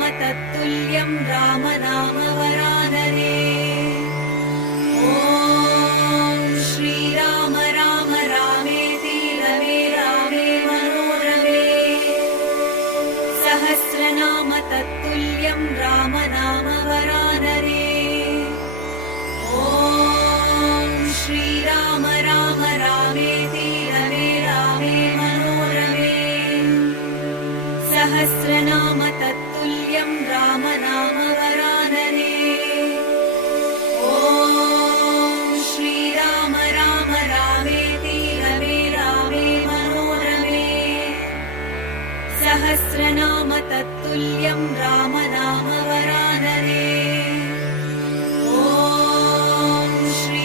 सहस्रनाम तत्तुल्यं राम नाम वरानने। ॐ श्रीराम राम रामेति रमे रामे मनोरमे। सहस्रनाम तत्तुल्यं राम नाम वरानने। ॐ श्रीराम राम रामेति रमे रामे मनोरमे। सहस्रनाम तत्तुल्यं राम नाम वरानने। ॐ श्रीराम राम रामेति रमे रामे मनोरमे। सहस्रनाम तत्तुल्यं राम